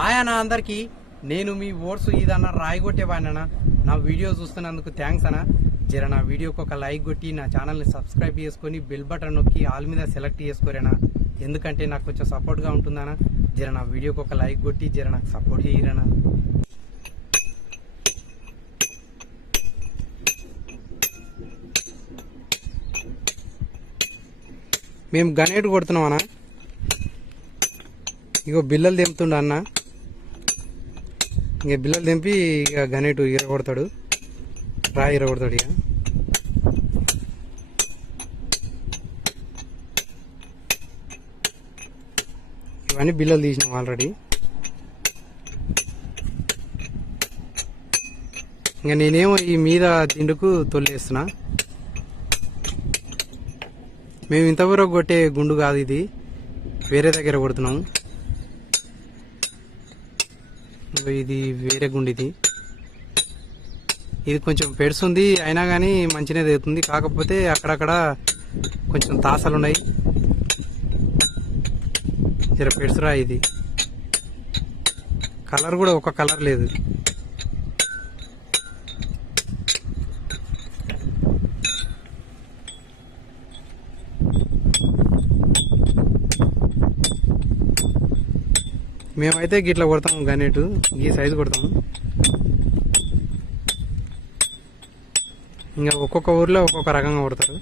Hi అన్న అందరికి, నేను మీ ఓట్స్ ఇదన్న రాయగొట్టేవాడినా. నా వీడియో చూస్తున్నందుకు థ్యాంక్స్ అన్న. జర నా వీడియోకి ఒక లైక్ కొట్టి నా ఛానల్ని సబ్స్క్రైబ్ చేసుకుని బెల్ బటన్ నొక్కి ఆల్ మీద సెలెక్ట్ చేసుకోరేనా, ఎందుకంటే నాకు కొంచెం సపోర్ట్గా ఉంటుందన్నా. జర నా వీడియోకి ఒక లైక్ కొట్టి జర నాకు సపోర్ట్ చేయరనా. మేము గనేటు కొడుతున్నాం అన్న. ఇగో బిల్లలు తెంపుతుండ అన్న. ఇక బిల్లలు తెంపి ఇక గనేటు ఇరగొడతాడు, రాయి ఇరగొడతాడు. ఇక ఇవన్నీ బిల్లలు తీసినాం ఆల్రెడీ. ఇంకా నేనేమో ఈ మీద దిండుకు తొలివేస్తున్నా. మేము ఇంతవరకు కొట్టే గుండు కాదు ఇది, వేరే దగ్గర కొడుతున్నాము. ఇది వేరే గుండు. ఇది కొంచెం పెడుస్తుంది, అయినా కానీ మంచిగా దిగుతుంది. కాకపోతే అక్కడక్కడ కొంచెం తాసలున్నాయి. జర పెడుసురా. ఇది కలర్ కూడా ఒక కలర్ లేదు. మేమైతే గిట్లా కొడతాము గనేటు, ఈ సైజు కొడతాము. ఇంకా ఒక్కొక్క ఊర్లో ఒక్కొక్క రకంగా కొడతారు.